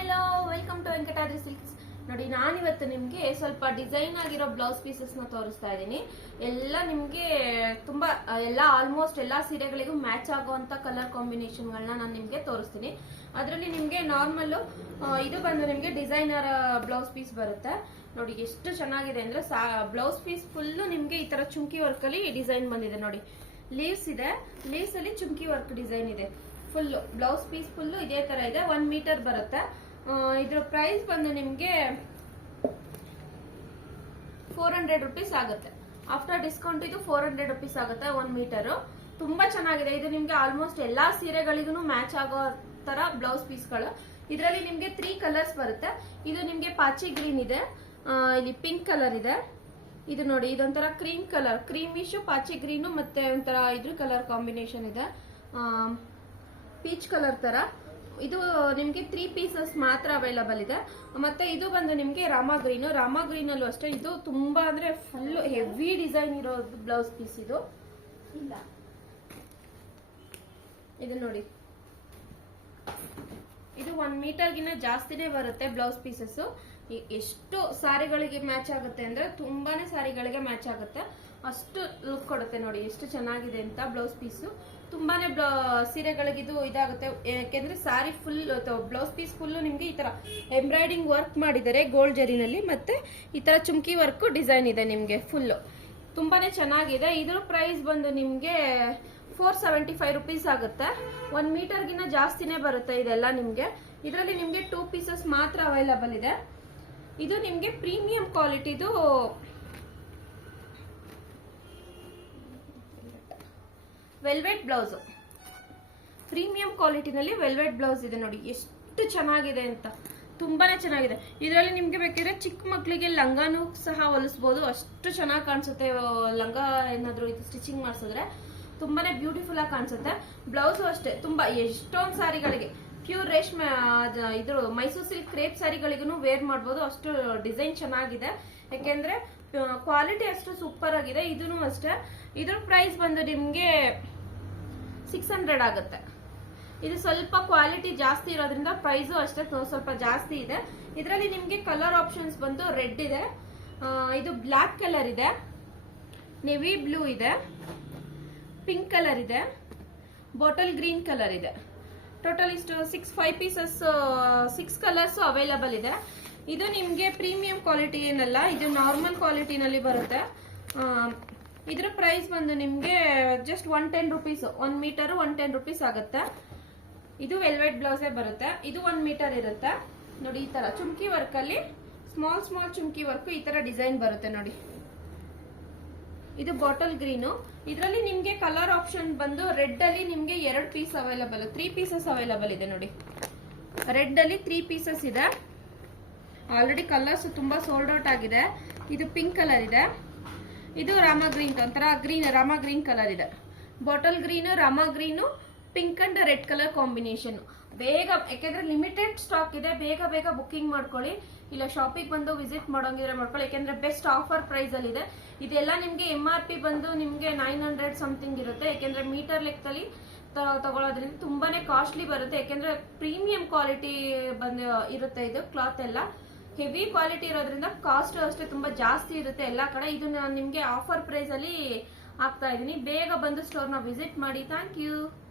Hello, welcome to Venkatadri silks. ನೋಡಿ, ನಾನಿವತ್ತು ನಿಮ್ಗೆ ಸ್ವಲ್ಪ ಡಿಸೈನ್ ಆಗಿರೋ ಬ್ಲೌಸ್ ಪೀಸಸ್ ನ ತೋರಿಸ್ತಾ ಇದ್ದೀನಿ. ಎಲ್ಲ ನಿಮ್ಗೆ ತುಂಬಾ ಆಲ್ಮೋಸ್ಟ್ ಎಲ್ಲಾ ಸೀರೆಗಳಿಗೂ ಮ್ಯಾಚ್ ಆಗುವಂತ ಕಲರ್ ಕಾಂಬಿನೇಷನ್ ಗಳನ್ನ ನಾನು ನಿಮ್ಗೆ ತೋರಿಸ್ತೀನಿ. ಅದರಲ್ಲಿ ನಿಮ್ಗೆ ನಾರ್ಮಲ್ ಇದು ಬಂದು ನಿಮ್ಗೆ ಡಿಸೈನರ್ ಬ್ಲೌಸ್ ಪೀಸ್ ಬರುತ್ತೆ. ನೋಡಿ ಎಷ್ಟು ಚೆನ್ನಾಗಿದೆ ಅಂದ್ರೆ ಬ್ಲೌಸ್ ಪೀಸ್ ಫುಲ್ ನಿಮ್ಗೆ ಈ ತರ ಚುಮ್ಕಿ ವರ್ಕ್ ಅಲ್ಲಿ ಡಿಸೈನ್ ಬಂದಿದೆ. ನೋಡಿ, ಲೀವ್ಸ್ ಇದೆ, ಲೀವ್ಸ್ ಅಲ್ಲಿ ಚುಮ್ಕಿ ವರ್ಕ್ ಡಿಸೈನ್ ಇದೆ. ಫುಲ್ ಬ್ಲೌಸ್ ಪೀಸ್ ಫುಲ್ ಇದೇ ತರ ಇದೆ. 1 ಮೀಟರ್ ಬರುತ್ತೆ. ಇದ್ರ ಪ್ರೈಸ್ ಬಂದು ನಿಮ್ಗೆ 400 ರುಪೀಸ್ ಆಗುತ್ತೆ. ಆಫ್ಟರ್ ಡಿಸ್ಕೌಂಟ್ ಇದು 400 ರುಪೀಸ್ ಆಗುತ್ತೆ 1 ಮೀಟರ್. ತುಂಬಾ ಚೆನ್ನಾಗಿದೆ. ಇದು ನಿಮ್ಗೆ ಆಲ್ಮೋಸ್ಟ್ ಎಲ್ಲಾ ಸೀರೆಗಳಿಗೂ ಮ್ಯಾಚ್ ಆಗೋ ತರ ಬ್ಲೌಸ್ ಪೀಸ್ಗಳು. ಇದರಲ್ಲಿ ನಿಮ್ಗೆ 3 ಕಲರ್ಸ್ ಬರುತ್ತೆ. ಇದು ನಿಮ್ಗೆ ಪಾಚಿ ಗ್ರೀನ್ ಇದೆ, ಇಲ್ಲಿ ಪಿಂಕ್ ಕಲರ್ ಇದೆ. ಇದು ನೋಡಿ, ಇದೊಂಥರ ಕ್ರೀಮ್ ಕಲರ್, ಕ್ರೀಮಿಶ್ ಪಾಚಿ ಗ್ರೀನ್ ಮತ್ತೆ ಒಂಥರ ಇದ್ರ ಕಲರ್ ಕಾಂಬಿನೇಷನ್ ಇದೆ, ಪೀಚ್ ಕಲರ್ ತರ. ಇದು ನಿಮ್ಗೆ 3 ಪೀಸಸ್ ಮಾತ್ರ ಅವೈಲಬಲ್ ಇದೆ. ಮತ್ತೆ ಇದು ಬಂದು ನಿಮ್ಗೆ ರಾಮಾ ಗ್ರೀನ್ ಅಲ್ಲೂ ಅಷ್ಟೇ. ಇದು ತುಂಬಾ ಅಂದ್ರೆ ಫುಲ್ ಹೆವಿ ಡಿಸೈನ್ ಇರೋ ಬ್ಲೌಸ್ ಪೀಸ್ ಇದು. ಇಲ್ಲ, ಇದು ನೋಡಿ, ಇದು 1 ಮೀಟರ್ ಗಿನ್ನ ಜಾಸ್ತಿನೇ ಬರುತ್ತೆ ಬ್ಲೌಸ್ ಪೀಸಸ್. ಎಷ್ಟು ಸಾರಿಗಳಿಗೆ ಮ್ಯಾಚ್ ಆಗುತ್ತೆ ಅಂದ್ರೆ ತುಂಬಾನೇ ಸಾರಿಗಳಿಗೆ ಮ್ಯಾಚ್ ಆಗುತ್ತೆ, ಅಷ್ಟು ಲುಕ್ ಕೊಡುತ್ತೆ. ನೋಡಿ ಎಷ್ಟು ಚೆನ್ನಾಗಿದೆ ಅಂತ ಬ್ಲೌಸ್ ಪೀಸು. ತುಂಬಾನೇ ಸೀರೆಗಳಿಗೆ ಇದು ಇದಾಗುತ್ತೆ. ಯಾಕೆಂದ್ರೆ ಸಾರಿ ಫುಲ್ ಬ್ಲೌಸ್ ಪೀಸ್ ಫುಲ್ ನಿಮ್ಗೆ ಈ ತರ ಎಂಬ್ರಾಯ್ಡಿಂಗ್ ವರ್ಕ್ ಮಾಡಿದ್ದಾರೆ ಗೋಲ್ಡ್ ಜರಿನಲ್ಲಿ. ಮತ್ತೆ ಈ ತರ ಚುಮ್ಕಿ ವರ್ಕ್ ಡಿಸೈನ್ ಇದೆ ನಿಮ್ಗೆ ಫುಲ್. ತುಂಬಾನೇ ಚೆನ್ನಾಗಿದೆ. ಇದ್ರ ಪ್ರೈಸ್ ಬಂದು ನಿಮ್ಗೆ 475 ರುಪೀಸ್ ಆಗುತ್ತೆ. 1 ಮೀಟರ್ ಗಿನ್ನ ಜಾಸ್ತಿನೇ ಬರುತ್ತೆ ಇದೆಲ್ಲ ನಿಮ್ಗೆ. ಇದರಲ್ಲಿ ನಿಮ್ಗೆ 2 ಪೀಸಸ್ ಮಾತ್ರ ಅವೈಲಬಲ್ ಇದೆ. ಇದು ನಿಮ್ಗೆ ಪ್ರೀಮಿಯಂ ಕ್ವಾಲಿಟಿದು ವೆಲ್ವೆಟ್ ಬ್ಲೌಸ್. ಪ್ರೀಮಿಯಂ ಕ್ವಾಲಿಟಿನಲ್ಲಿ ವೆಲ್ವೆಟ್ ಬ್ಲೌಸ್ ಇದೆ. ನೋಡಿ ಎಷ್ಟು ಚೆನ್ನಾಗಿದೆ ಅಂತ, ತುಂಬಾನೇ ಚೆನ್ನಾಗಿದೆ. ಇದರಲ್ಲಿ ನಿಮ್ಗೆ ಬೇಕಿದ್ರೆ ಚಿಕ್ಕ ಮಕ್ಕಳಿಗೆ ಲಂಗಾನು ಸಹ ಹೊಲಿಸಬಹುದು, ಅಷ್ಟು ಚೆನ್ನಾಗಿ ಕಾಣಿಸುತ್ತೆ. ಲಂಗ ಏನಾದ್ರು ಇದು ಸ್ಟಿಚಿಂಗ್ ಮಾಡಿಸಿದ್ರೆ ತುಂಬಾನೇ ಬ್ಯೂಟಿಫುಲ್ ಆಗಿ ಕಾಣಿಸುತ್ತೆ. ಬ್ಲೌಸು ಅಷ್ಟೇ ತುಂಬಾ ಎಷ್ಟೊಂದು ಸಾರಿಗಳಿಗೆ ಪ್ಯೂರ್ ರೇಷ್ಮೆ ಇದ್ರ ಮೈಸೂರು ಸಿಲ್ಕ್ ಕ್ರೇಪ್ ಸ್ಯಾರಿಗಳಿಗೂ ವೇರ್ ಮಾಡಬಹುದು, ಅಷ್ಟು ಡಿಸೈನ್ ಚೆನ್ನಾಗಿದೆ. ಯಾಕೆಂದ್ರೆ ಕ್ವಾಲಿಟಿ ಅಷ್ಟು ಸೂಪರ್ ಆಗಿದೆ. ಇದೂ ಅಷ್ಟೇ. ಇದ್ರ ಪ್ರೈಸ್ ಬಂದು ನಿಮ್ಗೆ 600 ಆಗುತ್ತೆ. ಇದು ಸ್ವಲ್ಪ ಕ್ವಾಲಿಟಿ ಜಾಸ್ತಿ ಇರೋದ್ರಿಂದ ಪ್ರೈಸು ಅಷ್ಟೇ ಸ್ವಲ್ಪ ಜಾಸ್ತಿ ಇದೆ. ಇದರಲ್ಲಿ ನಿಮ್ಗೆ ಕಲರ್ ಆಪ್ಷನ್ಸ್ ಬಂದು ರೆಡ್ ಇದೆ, ಇದು ಬ್ಲಾಕ್ ಕಲರ್ ಇದೆ, ನೆವಿ ಬ್ಲೂ ಇದೆ, ಪಿಂಕ್ ಕಲರ್ ಇದೆ, ಬಾಟಲ್ ಗ್ರೀನ್ ಕಲರ್ ಇದೆ. ಟೋಟಲ್ ಇಷ್ಟು 5 ಪೀಸಸ್ 6 ಕಲರ್ಸ್ ಅವೈಲಬಲ್ ಇದೆ. ಇದು ನಿಮ್ಗೆ ಪ್ರೀಮಿಯಂ ಕ್ವಾಲಿಟಿ ಏನಲ್ಲ, ಇದು ನಾರ್ಮಲ್ ಕ್ವಾಲಿಟಿನಲ್ಲಿ ಬರುತ್ತೆ. ಇದ್ರ ಪ್ರೈಸ್ ಬಂದು ನಿಮ್ಗೆ ಜಸ್ಟ್ 110 ರುಪೀಸ್. 1 ಮೀಟರ್ 110 ರುಪೀಸ್ ಆಗುತ್ತೆ. ಇದು ವೆಲ್ವೆಟ್ ಬ್ಲೌಸೇ ಬರುತ್ತೆ. ಇದು 1 ಮೀಟರ್ ಇರುತ್ತೆ. ನೋಡಿ ಈ ತರ ಚುಮ್ಕಿ ವರ್ಕ್ ಅಲ್ಲಿ ಸ್ಮಾಲ್ ಚುಮ್ಕಿ ವರ್ಕ್ ಈ ತರ ಡಿಸೈನ್ ಬರುತ್ತೆ. ನೋಡಿ, ಇದು ಬಾಟಲ್ ಗ್ರೀನು. ಇದರಲ್ಲಿ ನಿಮ್ಗೆ ಕಲರ್ ಆಪ್ಷನ್ ಬಂದು ರೆಡ್ ಅಲ್ಲಿ ನಿಮ್ಗೆ 2 ಪೀಸ್ ಅವೈಲಬಲ್, 3 ಪೀಸಸ್ ಅವೈಲಬಲ್ ಇದೆ. ನೋಡಿ, ರೆಡ್ ಅಲ್ಲಿ 3 ಪೀಸಸ್ ಇದೆ. ಆಲ್ರೆಡಿ ಕಲರ್ಸ್ ತುಂಬಾ ಸೋಲ್ಡ್ ಔಟ್ ಆಗಿದೆ. ಇದು ಪಿಂಕ್ ಕಲರ್ ಇದೆ, ಇದು ರಾಮಾ ಗ್ರೀನ್, ಒಂಥರ ಗ್ರೀನ್ ರಾಮಾ ಗ್ರೀನ್ ಕಲರ್ ಇದೆ. Bottle green, Rama green, pink and red colour combination. ಬೇಗ, ಯಾಕೆಂದ್ರೆ ಲಿಮಿಟೆಡ್ ಸ್ಟಾಕ್ ಇದೆ, ಬೇಗ ಬುಕ್ಕಿಂಗ್ ಮಾಡ್ಕೊಳ್ಳಿ. ಇಲ್ಲ ಶಾಪಿಗೆ ಬಂದು ವಿಸಿಟ್ ಮಾಡೋಂಗಿದ್ರೆ ಮಾಡ್ಕೊಳ್ಳಿ, ಯಾಕೆಂದ್ರೆ ಬೆಸ್ಟ್ ಆಫರ್ ಪ್ರೈಸ್ ಅಲ್ಲಿ ಇದೆ. ಇದೆಲ್ಲ ನಿಮ್ಗೆ MRP ಬಂದು ನಿಮ್ಗೆ 900 ಸಮಥಿಂಗ್ ಇರುತ್ತೆ. ಯಾಕೆಂದ್ರೆ ಮೀಟರ್ ಲೆಕ್ಕದಲ್ಲಿ ತಗೊಳ್ಳೋದ್ರಿಂದ ತುಂಬಾನೇ ಕಾಸ್ಟ್ಲಿ ಬರುತ್ತೆ. ಯಾಕೆಂದ್ರೆ ಪ್ರೀಮಿಯಂ ಕ್ವಾಲಿಟಿ ಬಂದು ಇರುತ್ತೆ. ಇದು ಕ್ಲಾತ್ ಎಲ್ಲ ಹೆವಿ ಕ್ವಾಲಿಟಿ ಇರೋದ್ರಿಂದ ಕಾಸ್ಟ್ ಅಷ್ಟೇ ತುಂಬಾ ಜಾಸ್ತಿ ಇರುತ್ತೆ ಎಲ್ಲಾ ಕಡೆ. ಇದು ನಾನು ನಿಮ್ಗೆ ಆಫರ್ ಪ್ರೈಸ್ ಅಲ್ಲಿ ಹಾಕ್ತಾ ಇದೀನಿ. ಬೇಗ ಬಂದು ಸ್ಟೋರ್ ನ ವಿಸಿಟ್ ಮಾಡಿ. Thank you.